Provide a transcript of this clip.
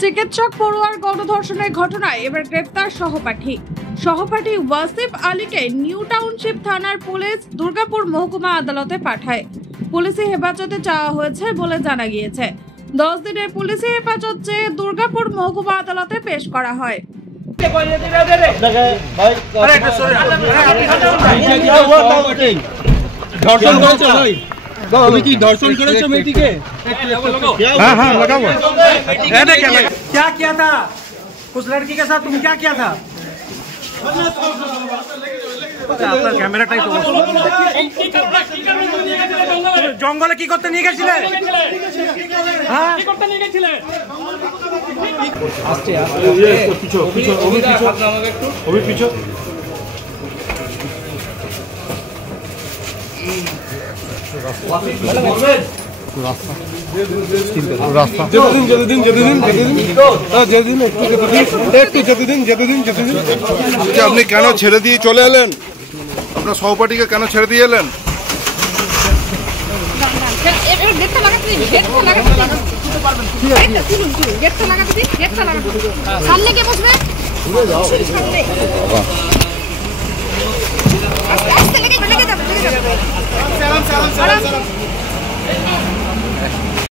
চিকিৎসক পড়ুয়ার গণধর্ষণের ঘটনায় এবার গ্রেপ্তার সহপাঠী ওয়াসিফ আলীকে নিউ টাউনশিপ থানার পুলিশ দুর্গাপুর মহকুমা আদালতে পাঠায়। পুলিশি হেফাজতে চাওয়া হয়েছে বলে জানা গিয়েছে। 10 দিনের পুলিশি হেফাজত চেয়ে দুর্গাপুর মহকুমা আদালতে পেশ করা হয়। धर्षण करेছো मेয়েটিকে? हाँ लगाओ। क्या किया था उस लड़की के साथ? तुम क्या किया था? ক্যামেরাটাই তো জঙ্গলে কি করতে নিয়ে গেছিলে? হ্যাঁ কি করতে নিয়ে গেছিলে? আস্তে আস্তে পিছো পিছো ওবি পিছো একটু ওবি পিছো আপনি কেন ছেড়ে দিয়ে চলে এলেন? আপনার সহপাঠীকে কেন ছেড়ে দিয়ে এলেন? গেটটা লাগাতে